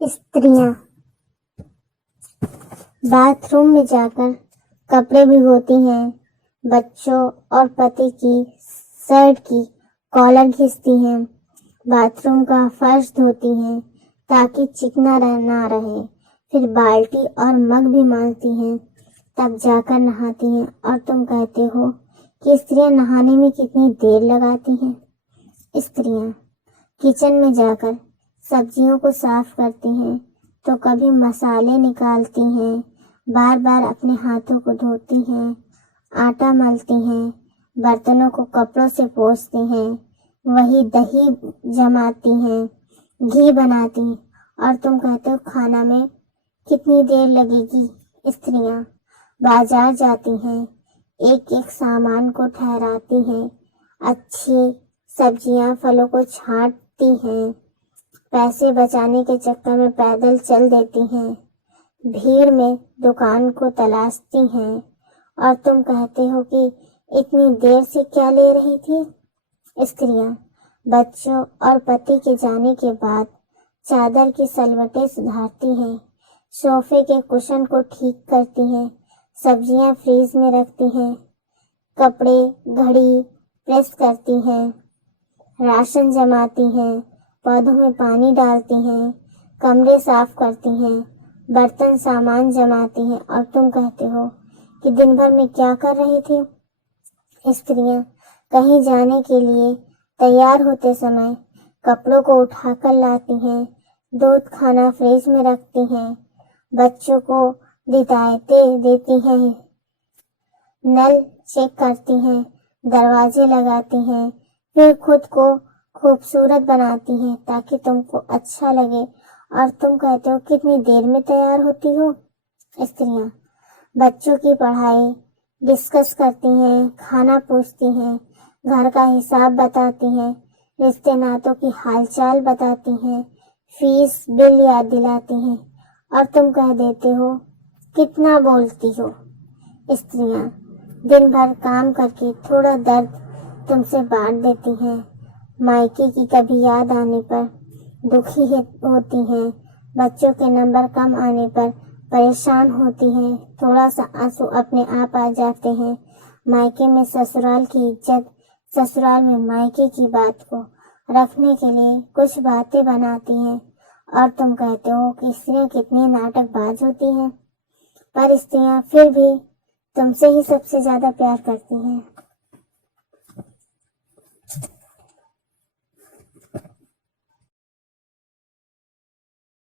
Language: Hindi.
स्त्रियां बाथरूम में जाकर कपड़े भिगोती हैं, बच्चों और पति की शर्ट की कॉलर खींचती हैं, बाथरूम का फर्श धोती हैं ताकि चिकना ना रहे, फिर बाल्टी और मग भी मांजती हैं, तब जाकर नहाती हैं। और तुम कहते हो कि स्त्रियां नहाने में कितनी देर लगाती हैं। स्त्रियां किचन में जाकर सब्जियों को साफ करती हैं तो कभी मसाले निकालती हैं, बार बार अपने हाथों को धोती हैं, आटा मलती हैं, बर्तनों को कपड़ों से पोंछती हैं, वही दही जमाती हैं, घी बनाती हैं। और तुम कहते हो खाना में कितनी देर लगेगी। स्त्रियां बाजार जाती हैं, एक एक सामान को ठहराती हैं, अच्छी सब्जियां फलों को छांटती हैं, पैसे बचाने के चक्कर में पैदल चल देती हैं, भीड़ में दुकान को तलाशती हैं। और तुम कहते हो कि इतनी देर से क्या ले रही थी। स्त्रियां बच्चों और पति के जाने के बाद चादर की सलवटें सुधारती हैं, सोफे के कुशन को ठीक करती हैं, सब्जियां फ्रीज में रखती हैं, कपड़े घड़ी प्रेस करती हैं, राशन जमाती हैं, पौधों में पानी डालती हैं, कमरे साफ करती हैं, बर्तन सामान जमाती हैं। और तुम कहते हो कि दिन भर में क्या कर रही थी। स्त्रियां कहीं जाने के लिए तैयार होते समय कपड़ों को उठाकर लाती हैं, दूध खाना फ्रिज में रखती हैं, बच्चों को हिदायतें देती हैं, नल चेक करती हैं, दरवाजे लगाती हैं, फिर खुद को खूबसूरत बनाती हैं ताकि तुमको अच्छा लगे। और तुम कहते हो कितनी देर में तैयार होती हो। स्त्रियां बच्चों की पढ़ाई डिस्कस करती हैं, खाना पूछती हैं, घर का हिसाब बताती हैं, रिश्ते नातों की हालचाल बताती हैं, फीस बिल याद दिलाती हैं। और तुम कह देते हो कितना बोलती हो। स्त्रियां दिन भर काम करके थोड़ा दर्द तुमसे बांट देती हैं, मायके की कभी याद आने पर दुखी होती हैं, बच्चों के नंबर कम आने पर परेशान होती हैं, थोड़ा सा आंसू अपने आप आ जाते हैं, मायके में ससुराल की इज्जत, ससुराल में मायके की बात को रखने के लिए कुछ बातें बनाती हैं। और तुम कहते हो कि स्त्रियां कितनी नाटकबाज होती हैं, पर स्त्रियां फिर भी तुमसे ही सबसे ज्यादा प्यार करती हैं।